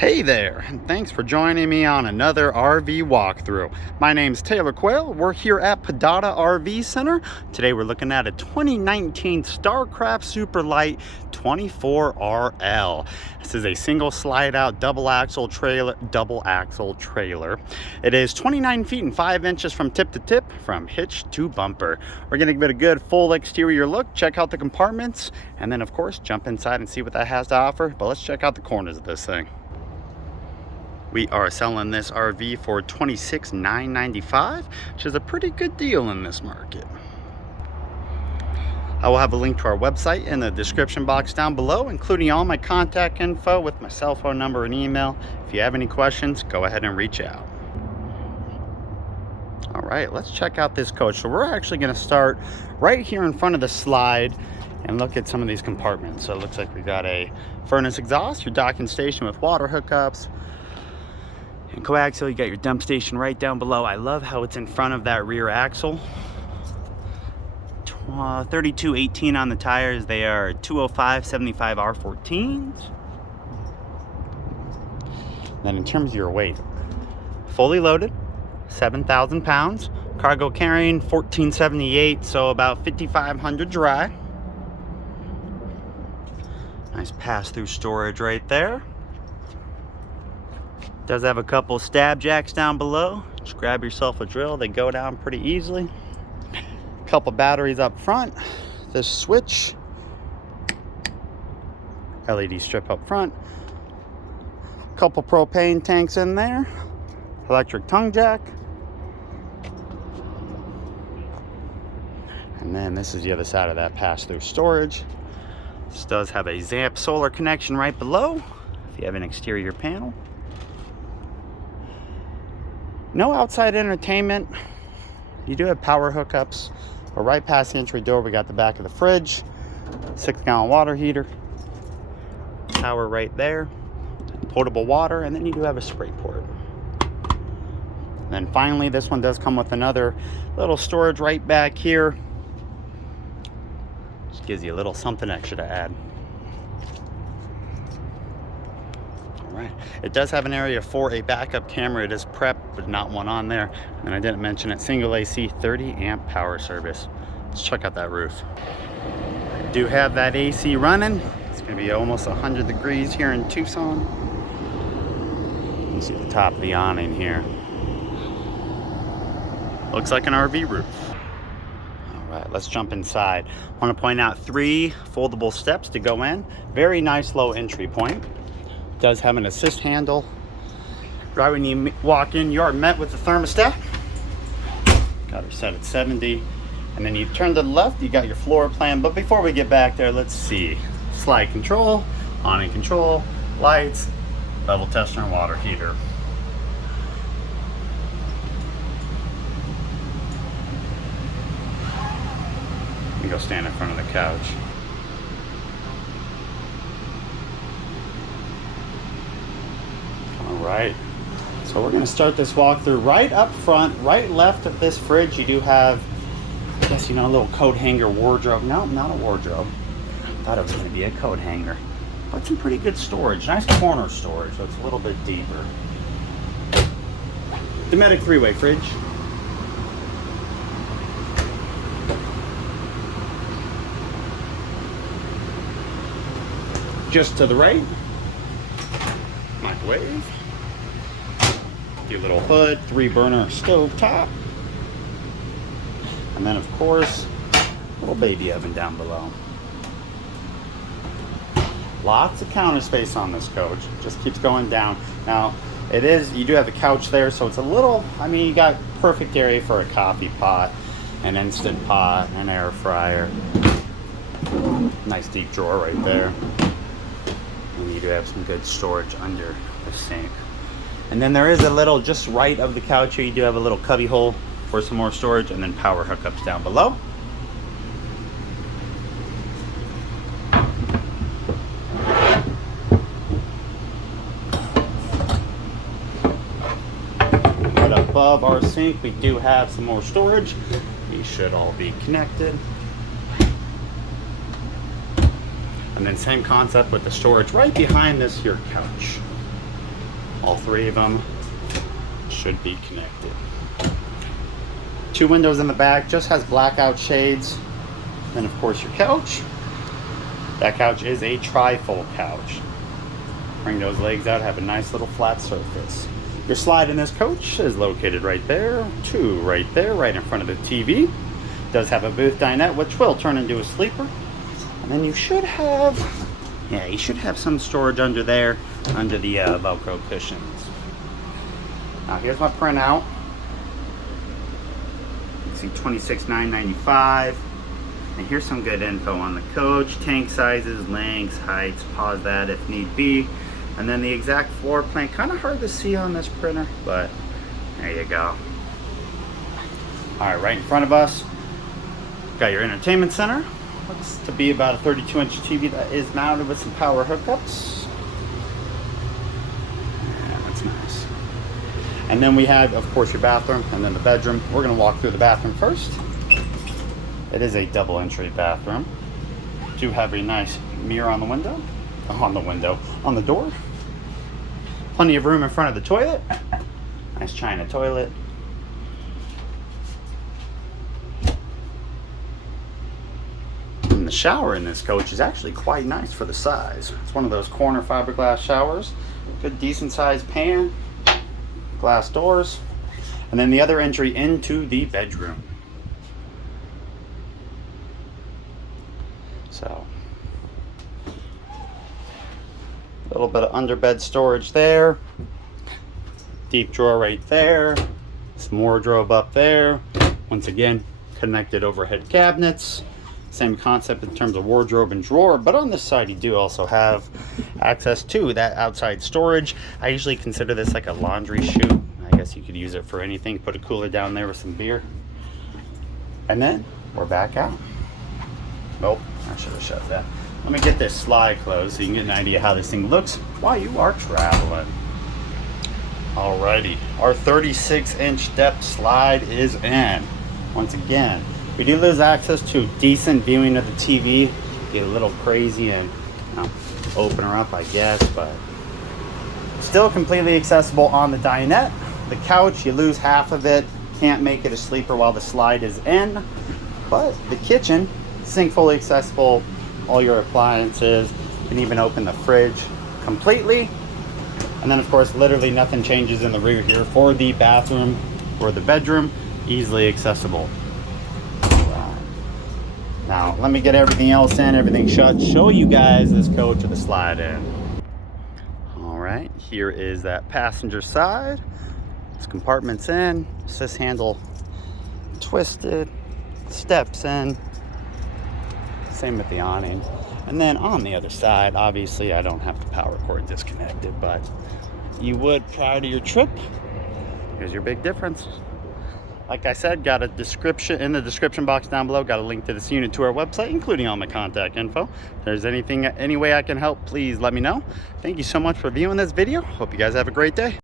Hey there, and thanks for joining me on another RV walkthrough. My name's Taylor Quayle. We're here at Podata RV Center. Today we're looking at a 2019 Starcraft Super Lite 24RL. This is a single slide out double axle trailer. It is 29 feet and 5 inches from tip to tip, from hitch to bumper. We're gonna give it a good full exterior look, check out the compartments, and then of course jump inside and see what that has to offer. But let's check out the corners of this thing. We are selling this RV for $26,995, which is a pretty good deal in this market. I will have a link to our website in the description box down below, including all my contact info with my cell phone number and email. If you have any questions, go ahead and reach out. All right, let's check out this coach. So we're actually going to start right here in front of the slide and look at some of these compartments. So it looks like we got a furnace exhaust, your docking station with water hookups, and coaxial. You got your dump station right down below. I love how it's in front of that rear axle. 3218 on the tires. They are 205/75 R14s. Then in terms of your weight, fully loaded, 7,000 pounds. Cargo carrying 1478, so about 5,500 dry. Nice pass-through storage right there. Does have a couple stab jacks down below. Just grab yourself a drill. They go down pretty easily. Couple batteries up front. This switch. LED strip up front. Couple propane tanks in there. Electric tongue jack. And then this is the other side of that pass-through storage. This does have a Zamp solar connection right below if you have an exterior panel. No outside entertainment. You do have power hookups, but right past the entry door we got the back of the fridge, 6-gallon water heater, power right there, potable water, and then you do have a spray port. And then finally, this one does come with another little storage right back here. Just gives you a little something extra to add. Right. It does have an area for a backup camera. It is prepped, but not one on there. And I didn't mention it, single AC 30 amp power service. Let's check out that roof. I do have that AC running. It's gonna be almost 100 degrees here in Tucson. You can see the top of the awning here. Looks like an RV roof. All right, let's jump inside. I want to point out 3 foldable steps to go in. Very nice low entry point. Does have an assist handle. Right when you walk in, you are met with the thermostat. Got her set at 70. And then you turn to the left, you got your floor plan. But before we get back there, let's see. Slide control, awning control, lights, level tester, and water heater. Let me go stand in front of the couch. Right, so we're going to start this walkthrough right up front, right left of this fridge. You do have, I guess, you know, a little coat hanger wardrobe. No, not a wardrobe. I thought it was going to be a coat hanger, but some pretty good storage. Nice corner storage, so it's a little bit deeper. Dometic 3-way fridge. Just to the right, microwave. Your little hood, 3-burner stove top, and then of course little baby oven down below. Lots of counter space on this coach. Just keeps going down. Now you do have the couch there, so it's a little, I mean, you got perfect area for a coffee pot, an instant pot, an air fryer. Nice deep drawer right there. And you do have some good storage under the sink. And then there is a little, just right of the couch here, you do have a little cubby hole for some more storage, and then power hookups down below. Right above our sink, we do have some more storage. These should all be connected. And then same concept with the storage right behind this here couch. All three of them should be connected. 2 windows in the back, just has blackout shades. Then of course your couch. That couch is a tri-fold couch. Bring those legs out, have a nice little flat surface. Your slide in this coach is located right there, 2 right there, right in front of the TV. Does have a booth dinette, which will turn into a sleeper. And then you should have, you should have some storage under there, under the Velcro cushions. Now here's my printout. You can see $26,995. And here's some good info on the coach, tank sizes, lengths, heights, pause that if need be. And then the exact floor plan, kind of hard to see on this printer, but there you go. All right, right in front of us, got your entertainment center. Looks to be about a 32-inch TV that is mounted with some power hookups. Yeah, that's nice. And then we have, of course, your bathroom and then the bedroom. We're gonna walk through the bathroom first. It is a double entry bathroom. Do have a nice mirror on the window. On the door. Plenty of room in front of the toilet. Nice china toilet. And the shower in this coach is actually quite nice for the size. It's one of those corner fiberglass showers. Good decent sized pan. Glass doors. And then the other entry into the bedroom. So, a little bit of underbed storage there. Deep drawer right there. Some wardrobe up there. Once again, connected overhead cabinets. Same concept in terms of wardrobe and drawer, but on this side you do also have access to that outside storage. I usually consider this like a laundry chute. I guess you could use it for anything. Put a cooler down there with some beer. And then we're back out. Nope, I should have shut that. Let me get this slide closed so you can get an idea how this thing looks while you are traveling. Alrighty, our 36-inch depth slide is in. Once again, we do lose access to decent viewing of the TV. Get a little crazy and open her up, I guess, but still completely accessible on the dinette. The couch, you lose half of it. Can't make it a sleeper while the slide is in. But the kitchen, sink fully accessible, all your appliances. You can even open the fridge completely. And then of course, literally nothing changes in the rear here for the bathroom or the bedroom, easily accessible. Now, let me get everything else in, everything shut, show you guys this coach with the slide in. All right, here is that passenger side. This compartment's in, assist handle twisted, steps in. Same with the awning. And then on the other side, obviously I don't have the power cord disconnected, but you would prior to your trip. Here's your big difference. Like I said, got a description in the description box down below, got a link to this unit to our website, including all my contact info. If there's any way I can help, please let me know. Thank you so much for viewing this video. Hope you guys have a great day.